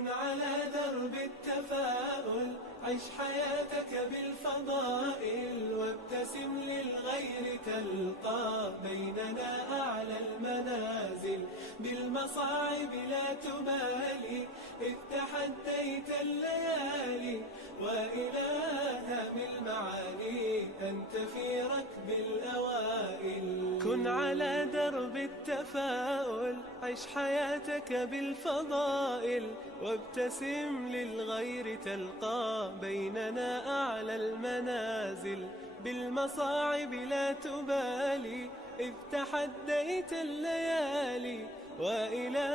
كن على درب التفاؤل، عش حياتك بالفضائل، وابتسم للغير تلقى بيننا أعلى المنازل. بالمصاعب لا تبالي، إذ تحديت الليالي، وإلى هم المعالي أنت في ركب الأوائل. كن على درب التفاؤل، عش حياتك بالفضائل، وابتسم للغير تلقى بيننا أعلى المنازل. بالمصاعب لا تبالي، إذ تحديت الليالي، وإلى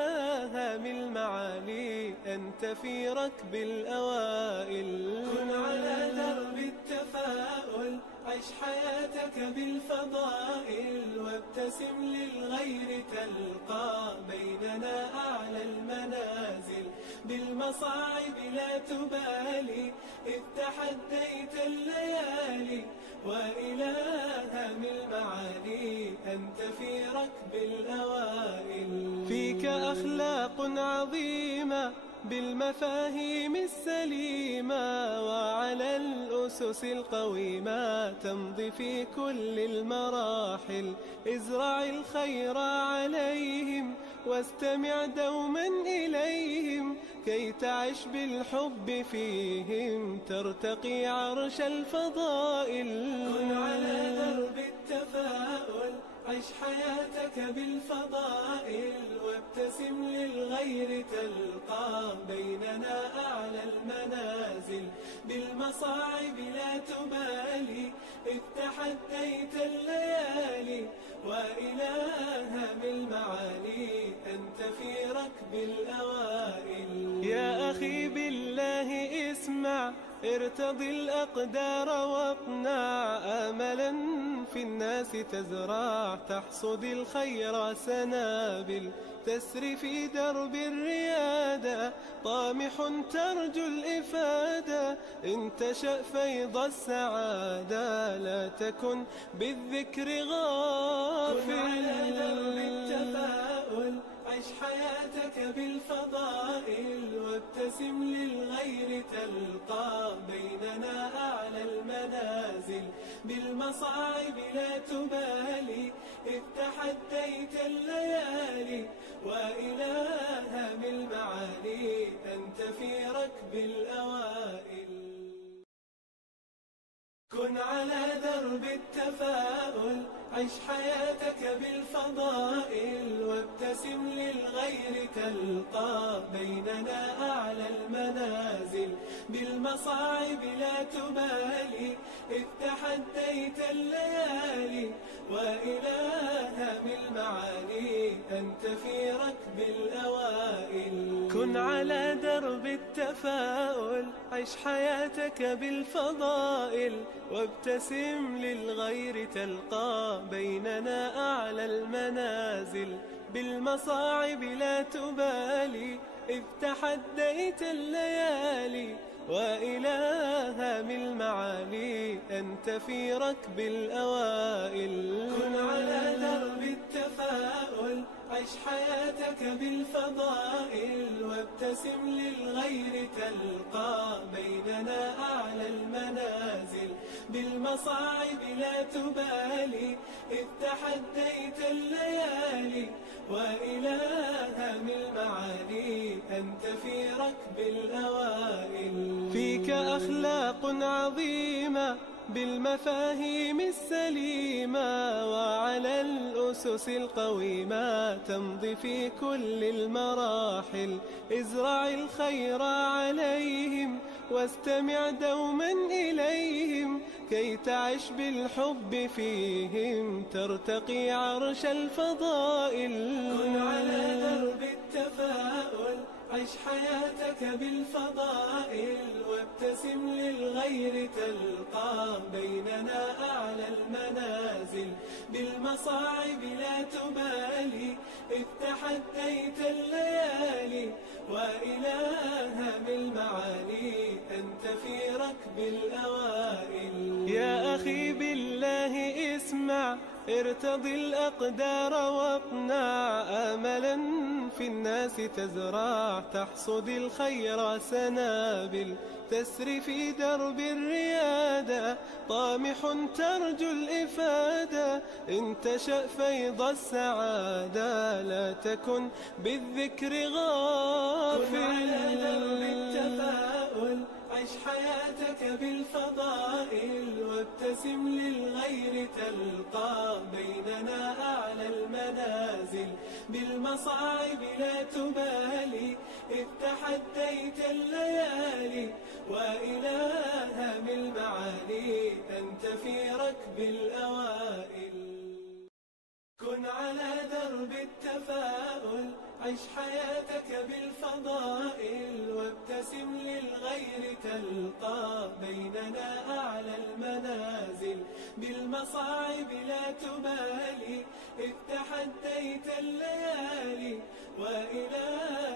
هم المعالي أنت في ركب الأوائل. كن على درب التفاؤل، عش حياتك بالفضائل، وابتسم للغير تلقى بيننا أعلى المنازل. بالمصاعب لا تبالي، إذ تحديت الليالي، وإلى هم المعالي أنت في ركب الأوائل. فيك أخلاق عظيمة بالمفاهيم السليمة، وعلى الأسس القويمة تمضي في كل المراحل. ازرع الخير عليهم، واستمع دوما إليهم، كي تعش بالحب فيهم ترتقي عرش الفضائل. كن على درب التفاؤل، عش حياتك بالفضائل، وابتسم للغير تلقى بيننا أعلى المنازل. بالمصاعب لا تبالي، إذ تحديت الليالي، وإلى هم المعالي أنت في ركب الأوائل. يا أخي بالله اسمع، ارتضي الأقدار واقنع، آملا في الناس تزرع، تحصد الخير سنابل. تسري في درب الريادة، طامح ترجو الإفادة، إن تشأ فيض السعادة، لا تكن بالذكر غافل. كن على درب التفاؤل، عش حياتك بالفضائل، وابتسم للغير تلقى بيننا أعلى المنازل. بالمصاعب لا تبالي، إذ تحديت الليالي، وإلى هم المعالي أنت في ركب الأوائل. كن على درب التفاؤل، عش حياتك بالفضائل، وابتسم للغير تلقى بيننا أعلى المنازل. بالمصاعب لا تبالي، إذ تحديت الليالي، وإلى هم المعالي أنت في ركب الأوائل. كن على درب التفاؤل، عش حياتك بالفضائل، وابتسم للغير تلقى بيننا أعلى المنازل. بالمصاعب لا تبالي، إذ تحديت الليالي، وإلى هم المعالي أنت في ركب الأوائل. كن على درب التفاؤل، عش حياتك بالفضائل، وابتسم للغير تلقى بيننا أعلى المنازل. بالمصاعب لا تبالي، إذ تحديت الليالي، وإلى هم المعالي أنت في ركب الأوائل. فيك أخلاق عظيمة بالمفاهيم السليمة، وعلى الأسس القويمة تمضي في كل المراحل. ازرع الخير عليهم، واستمع دوما إليهم، كي تعش بالحب فيهم ترتقي عرش الفضائل. كن على درب التفاؤل، عش حياتك بالفضائل، وابتسم للغير تلقى بيننا أعلى المنازل. بالمصاعب لا تبالي، إذ تحديت الليالي، وإلى هم المعالي أنت في ركب الأوائل. يا أخي بالله اسمع، ارتضي الأقدار واقنع آملا في الناس تزرع، تحصد الخير سنابل تسري في درب الريادة، طامح ترجو الإفادة إن تشأ فيض السعادة، لا تكن بالذكر غافل. كن على درب التفاؤل، عش حياتك بالفضائل، وابتسم للغير تلقى بيننا أعلى المنازل، بالمصاعب لا تبالي إذ تحديت الليالي، وإلى هام المعالي أنت في ركب الأوائل. كن على درب التفاؤل، عش حياتك بالفضائل، وابتسم للغير تلقى بيننا أعلى المنازل، بالمصاعب لا تبالي إذ تحديت الليالي، وإلى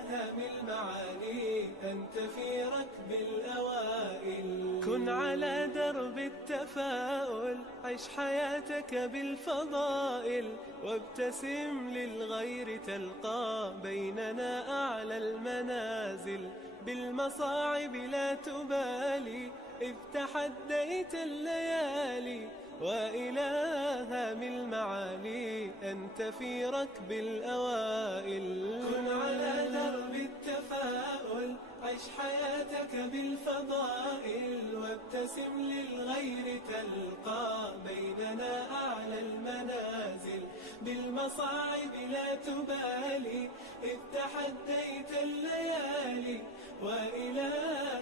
هام المعالي أنت في ركب الأوائل. كن على درب التفاؤل، عش حياتك بالفضائل، وابتسم للغير تلقى بيننا أعلى المنازل، بالمصاعب لا تبالي إذ تحديت الليالي، وإلى هام المعالي أنت في ركب الأوائل. كن على درب التفاؤل، عش حياتك بالفضائل، وابتسم للغير تلقى بيننا أعلى المنازل، بالمصاعب لا تبالي إذ تحديت الليالي، وإلى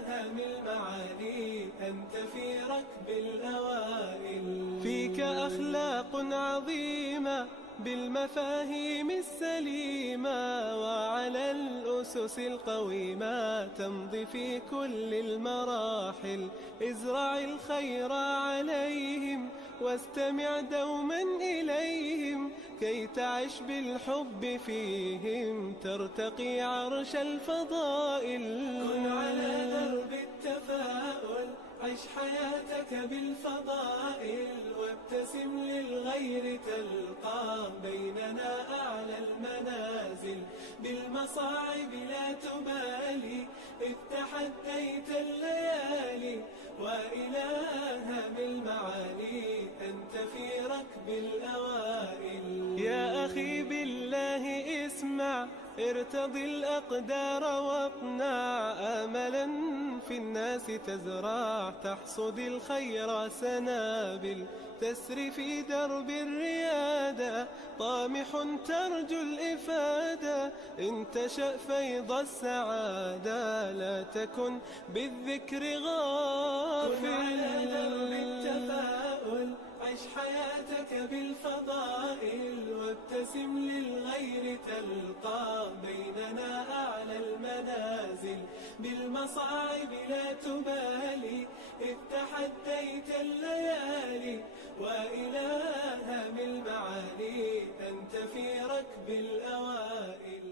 هام المعالي أنت في ركب الأوائل. فيك أخلاق عظيمة بالمفاهيم السليمة، وعلى الأسس القويمة تمضي في كل المراحل، ازرع الخير عليهم واستمع دوما إليهم، كي تعش بالحب فيهم ترتقي عرش الفضائل. كن على درب التفاؤل، عش حياتك بالفضائل، وابتسم للغير تلقى بيننا أعلى المنازل، بالمصاعب لا تبالي إذ تحديت الليالي، وإلى هام المعالي أنت في ركب الأوائل. يا أخي بالله اسمع، ارتضي الأقدار واقنع آملا في الناس تزرع، تحصد الخير سنابل تسري في درب الريادة، طامح ترجو الإفادة إن تشأ فيض السعادة، لا تكن بالذكر غافل. كن على درب التفاؤل، عش حياتك بالفضائل، وابتسم للغير تلقى بيننا أعلى المنازل، بالمصاعب لا تبالي إذ تحديت الليالي، وإلى هام المعالي أنت في ركب الأوائل.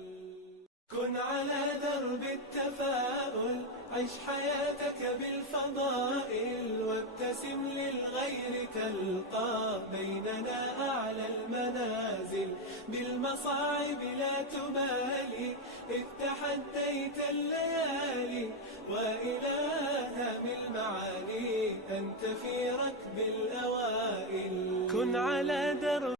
كن على درب التفاؤل، عش حياتك بالفضائل، وابتسم للغير تلقى بيننا أعلى المنازل، بالمصاعب لا تبالي إذ تحديت الليالي، وإلى هام المعالي أنت في ركب الأوائل. كن على درب